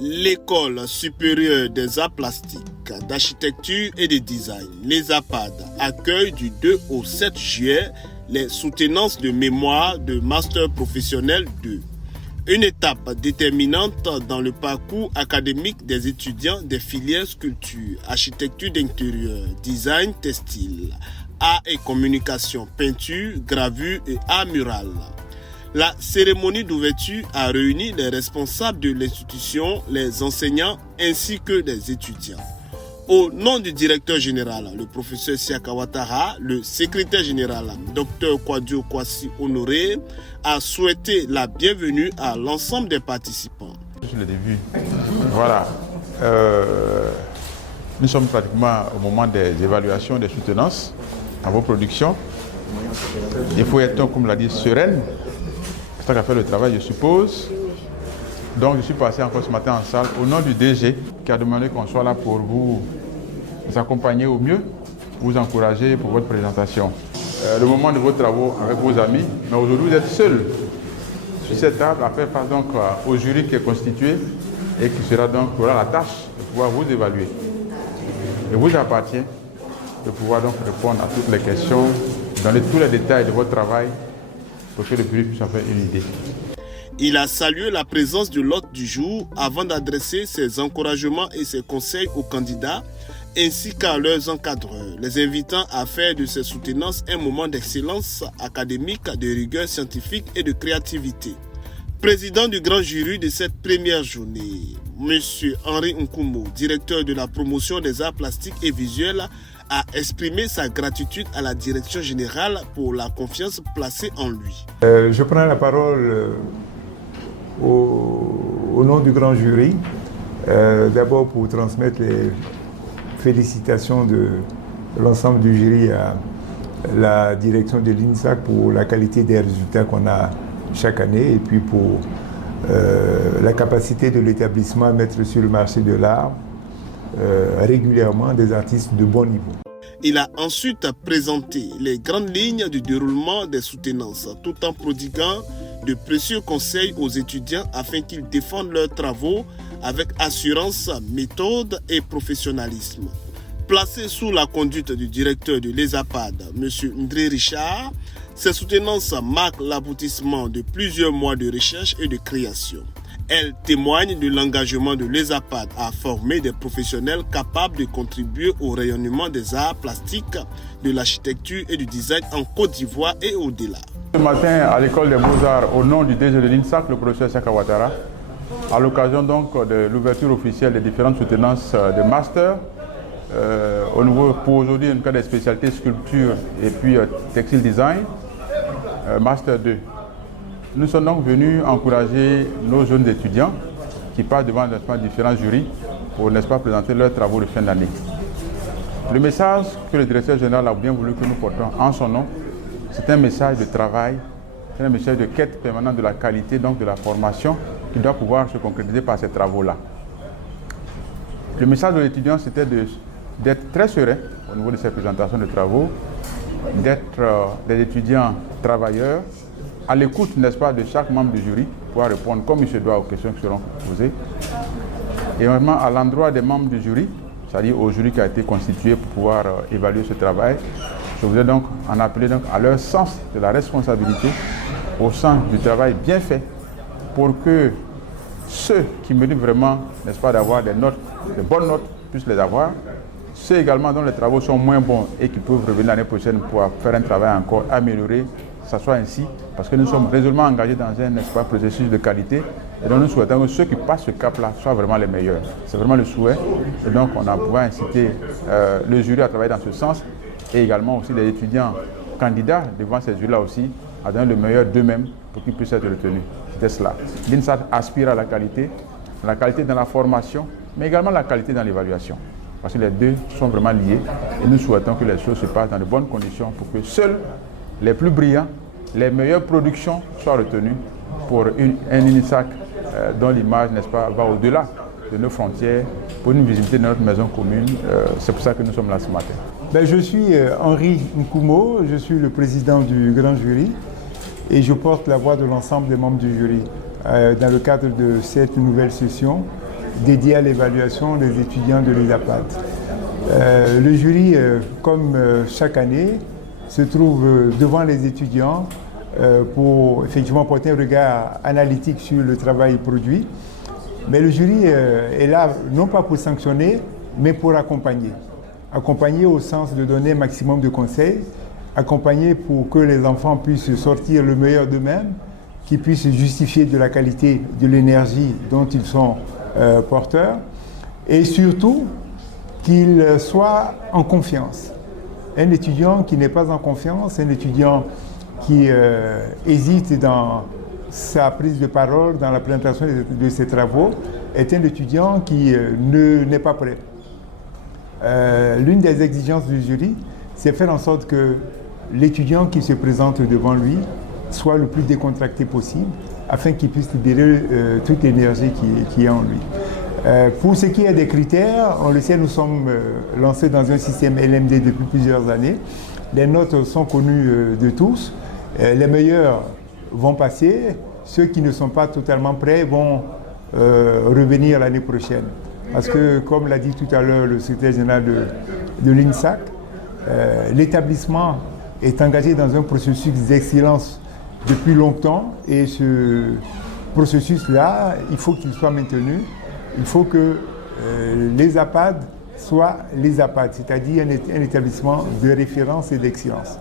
L'École supérieure des arts plastiques, d'architecture et de design, l'ESAPAD, accueille du 2 au 7 juillet les soutenances de mémoire de Master professionnel 2. Une étape déterminante dans le parcours académique des étudiants des filières sculpture, architecture d'intérieur, design textile, art et communication, peinture, gravure et art mural. La cérémonie d'ouverture a réuni les responsables de l'institution, les enseignants ainsi que les étudiants. Au nom du directeur général, le professeur Siaka Ouattara, le secrétaire général, Dr Kwadjo Kwasi Honoré, a souhaité la bienvenue à l'ensemble des participants. C'est le début. Voilà. Nous sommes pratiquement au moment des évaluations, des soutenances à vos productions. Il faut être, comme l'a dit, sereine. C'est ça qu'a fait le travail, je suppose. Donc, je suis passé encore ce matin en salle au nom du DG qui a demandé qu'on soit là pour vous accompagner au mieux, vous encourager pour votre présentation. Le moment de vos travaux avec vos amis, mais aujourd'hui vous êtes seul sur cette table à faire face donc au jury qui est constitué et qui sera donc aura la tâche de pouvoir vous évaluer. Il vous appartient de pouvoir donc répondre à toutes les questions, donner tous les détails de votre travail pour que le public puisse en faire une idée. Il a salué la présence de l'hôte du jour avant d'adresser ses encouragements et ses conseils aux candidats ainsi qu'à leurs encadreurs, les invitant à faire de ces soutenances un moment d'excellence académique, de rigueur scientifique et de créativité. Président du grand jury de cette première journée, M. Henri Nkumo, directeur de la promotion des arts plastiques et visuels, a exprimé sa gratitude à la direction générale pour la confiance placée en lui. Je prends la parole au nom du grand jury, d'abord pour transmettre les félicitations de l'ensemble du jury à la direction de l'INSAC pour la qualité des résultats qu'on a chaque année et puis pour la capacité de l'établissement à mettre sur le marché de l'art régulièrement des artistes de bon niveau. Il a ensuite présenté les grandes lignes du déroulement des soutenances tout en prodiguant de précieux conseils aux étudiants afin qu'ils défendent leurs travaux avec assurance, méthode et professionnalisme. Placé sous la conduite du directeur de l'ESAPAD, M. Ndré Richard, ces soutenances marquent l'aboutissement de plusieurs mois de recherche et de création. Elles témoignent de l'engagement de l'ESAPAD à former des professionnels capables de contribuer au rayonnement des arts plastiques, de l'architecture et du design en Côte d'Ivoire et au-delà. Ce matin, à l'école des Beaux-Arts, au nom du DG de l'INSAC, le professeur Siaka Ouattara, à l'occasion donc de l'ouverture officielle des différentes soutenances de master, au niveau pour aujourd'hui, en cas des spécialités sculpture et puis textile design, master 2. Nous sommes donc venus encourager nos jeunes étudiants qui passent devant différents jurys pour présenter leurs travaux de fin d'année. Le message que le directeur général a bien voulu que nous portons en son nom, c'est un message de travail, c'est un message de quête permanente de la qualité, donc de la formation, qui doit pouvoir se concrétiser par ces travaux-là. Le message de l'étudiant, c'était d'être très serein au niveau de ces présentations de travaux, d'être des étudiants travailleurs, à l'écoute, n'est-ce pas, de chaque membre du jury, pour pouvoir répondre comme il se doit aux questions qui seront posées. Et vraiment, à l'endroit des membres du jury, c'est-à-dire au jury qui a été constitué pour pouvoir évaluer ce travail, je voudrais donc en appeler donc à leur sens de la responsabilité, au sens du travail bien fait, pour que ceux qui méritent vraiment, n'est-ce pas, d'avoir des notes, de bonnes notes, puissent les avoir. Ceux également dont les travaux sont moins bons et qui peuvent revenir l'année prochaine pour faire un travail encore amélioré, ça soit ainsi, parce que nous sommes résolument engagés dans un, n'est-ce pas, processus de qualité, et donc nous souhaitons que ceux qui passent ce cap-là soient vraiment les meilleurs. C'est vraiment le souhait, et donc on a pouvoir inciter le jury à travailler dans ce sens, et également aussi les étudiants candidats devant ces jurys-là aussi, à donner le meilleur d'eux-mêmes pour qu'ils puissent être retenus. C'était cela. L'INSAC aspire à la qualité dans la formation, mais également la qualité dans l'évaluation. Parce que les deux sont vraiment liés, et nous souhaitons que les choses se passent dans de bonnes conditions pour que seuls les plus brillants, les meilleures productions soient retenues pour un INSAC dont l'image, n'est-ce pas, va au-delà de nos frontières pour nous visiter notre maison commune. C'est pour ça que nous sommes là ce matin. Je suis Henri Nkumo, je suis le président du grand jury et je porte la voix de l'ensemble des membres du jury dans le cadre de cette nouvelle session dédié à l'évaluation des étudiants de l'ESAPAD. Le jury, comme chaque année, se trouve devant les étudiants pour effectivement porter un regard analytique sur le travail produit. Mais le jury est là non pas pour sanctionner, mais pour accompagner. Accompagner au sens de donner un maximum de conseils, accompagner pour que les enfants puissent sortir le meilleur d'eux-mêmes, qu'ils puissent justifier de la qualité de l'énergie dont ils sont porteurs, et surtout qu'ils soient en confiance. Un étudiant qui n'est pas en confiance, un étudiant qui hésite dans sa prise de parole, dans la présentation de ses travaux, est un étudiant qui n'est pas prêt. L'une des exigences du jury, c'est faire en sorte que l'étudiant qui se présente devant lui soit le plus décontracté possible, afin qu'il puisse libérer toute l'énergie qui est en lui. Pour ce qui est des critères, on le sait, nous sommes lancés dans un système LMD depuis plusieurs années. Les notes sont connues de tous. Les meilleurs vont passer. Ceux qui ne sont pas totalement prêts vont revenir l'année prochaine. Parce que, comme l'a dit tout à l'heure le secrétaire général de l'INSAC, l'établissement est engagé dans un processus d'excellence depuis longtemps, et ce processus-là, il faut qu'il soit maintenu. Il faut que l'ESAPAD soit l'ESAPAD, c'est-à-dire un établissement de référence et d'excellence.